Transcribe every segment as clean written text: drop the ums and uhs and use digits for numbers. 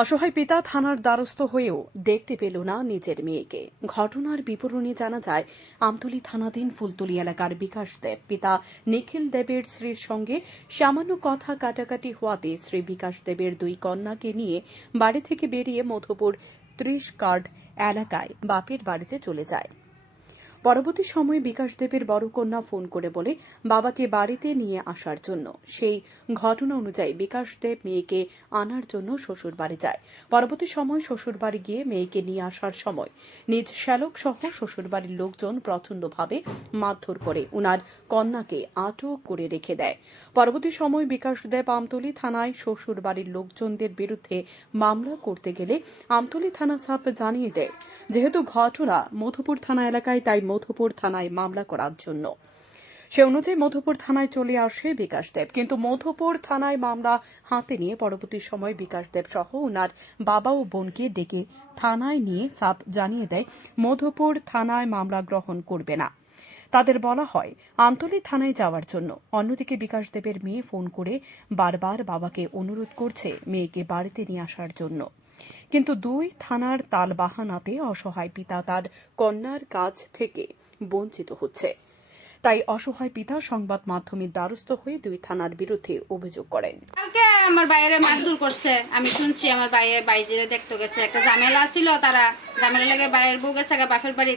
অসহায় পিতা থানার দ্বারস্থ হয়েও দেখতে পেল না নিজের মেয়েকে। ঘটনার বিবরণী জানা যায়, আমতলী থানাধীন ফুলতলী এলাকার বিকাশ দেব পিতা নিখিল দেবের স্ত্রীর সঙ্গে সামান্য কথা কাটাকাটি হওয়াতে শ্রী বিকাশ দেবের দুই কন্যাকে নিয়ে বাড়ি থেকে বেরিয়ে মধুপুর ৩০ কার্ড এলাকায় বাপের বাড়িতে চলে যায়। পরবর্তী সময়ে বিকাশ দেবের বড় কন্যা ফোন করে বলে বাবাকে বাড়িতে নিয়ে আসার জন্য। সেই ঘটনা অনুযায়ী বিকাশ দেব মেয়েকে আনার জন্য শ্বশুর বাড়ি যায়। পরবর্তী সময় শ্বশুর বাড়ি গিয়ে মেয়েকে নিয়ে আসার সময় নিজ শ্যালক সহ শ্বশুর বাড়ির লোকজন প্রচণ্ডভাবে মারধর করে উনার কন্যাকে আটক করে রেখে দেয়। পরবর্তী সময় বিকাশ দেব আমতলী থানায় শ্বশুর বাড়ির লোকজনদের বিরুদ্ধে মামলা করতে গেলে আমতলী থানা সাপ জানিয়ে দেয়, যেহেতু ঘটনা মধুপুর থানা এলাকায়, তাই মধুপুর থানায় মামলা করার জন্য সে অনুযায়ী মধুপুর থানায় চলে আসে বিকাশ দেব। কিন্তু মধুপুর থানায় মামলা হাতে নিয়ে পরবর্তী সময় বিকাশ দেব সহ ওনার বাবা ও বোনকে ডেকে থানায় নিয়ে সাপ জানিয়ে দেয় মধুপুর থানায় মামলা গ্রহণ করবে না। তাদের বলা হয় আমতলী থানায় যাওয়ার জন্য। অন্যদিকে বিকাশ দেবের মেয়ে ফোন করে বারবার বাবাকে অনুরোধ করছে মেয়েকে বাড়িতে নিয়ে আসার জন্য, কিন্তু দুই থানার তালবাহানাতে অসহায় পিতা তার কন্যার কাছ থেকে বঞ্চিত হচ্ছে। তাই অসহায় পিতা সংবাদ মাধ্যমের দ্বারস্থ হয়ে দুই থানার বিরুদ্ধে অভিযোগ করেন। কালকে আমার বাইরে মারধর করছে, আমি শুনছি আমার বাইরে দেখতে গেছে, একটা ঝামেলা ছিল, তারা ঝামেলা লেগে বাইরের বউ গেছে বাপের বাড়ি।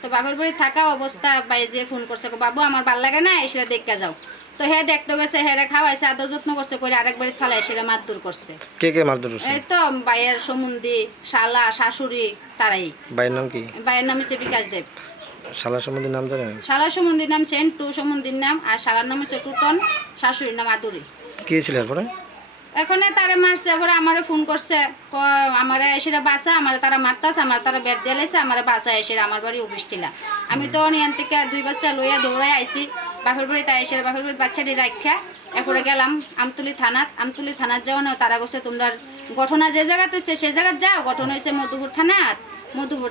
তো বাপের বাড়ি থাকা অবস্থা বাইরে ফোন করছে, বাবু আমার ভাল লাগে না, এসে দেখতে যাও। তো হে দেখতে গেছে, হেরে খাওয়াইছে, আদর যত্ন করছে, করে আরেক বাড়ি ফালাই এসে মারধর করছে। কে কে মারধর করছে? এই তো বাইয়ের সম্বন্ধী, শালা, শাশুড়ি, তারাই। ভাইয়ের নাম কি? বাইয়ের নাম হচ্ছে বিকাশ দেব। শালার সম্বন্ধে নাম জানেন? শালার সম্বন্ধীর নাম সেন্টু, সম্বন্ধীর নাম, আর শালার নাম হচ্ছে টুটন, শাশুড়ির নাম আদুরি। কি ছিল এরপরে? এখন তারা মারছে, এবার আমারে ফোন করছে, আমার এসে বাসা, আমার তারা মারতাছে, আমার তারা বেড দিয়ে লাইছে, আমার বাসা এসে আমার বাড়ি অফিস টিলা। আমি তো এখান থেকে দুই বাচ্চা লইয়া দৌড়াই আইসি বাপের বাড়ি, তাই এসে বাপের বাড়ির বাচ্চাটি রাখা এরপরে গেলাম আমতলী থানাত যাও না। তারা বলছে তোমরা ঘটনা যে জায়গাতে হচ্ছে সেই জায়গায় যাও, ঘটনা হয়েছে মধুপুর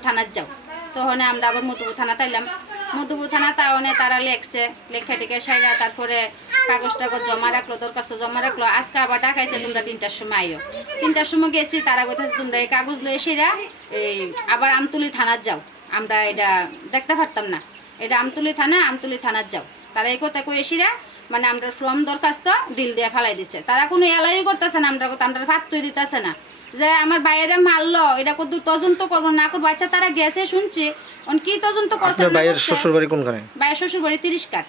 থানাত যাও। তখন আমরা আবার মধুপুর থানাতে এলাম। মধুপুর থানা তাওনে তারা লেখছে, লেখা টেখে সাইরা তারপরে কাগজ টাগজ জমা রাখলো, দরখাস্ত জমা রাখলো। আজকে আবার ডাকাইছে তোমরা 3টার সময় আইও। 3টার সময় গেছি, তারা কোথায় তোমরা এই কাগজ লয়ে সেরা এই আবার আমতলী থানাত যাও। আমরা এটা দেখতে পারতাম না, এটা আমতলী থানাত যাও। তারা এই কথা কয়ে এসিরা মানে আমরা ফর্ম দরখাস্ত ডিল দিয়ে ফেলাই দিছে। তারা কোনো এলাই করতেছে না, আমরা ভাত তৈরি দিতেছে না যে আমার বাইরে মারলো, এটা কত তদন্ত করবো না করবো। আচ্ছা তারা গেছে শুনছি, কি তদন্ত করছে? ভাইয়ের শ্বশুর বাড়ি কোনখানে? ভাইয়ের শ্বশুর বাড়ি 30 কাঠ।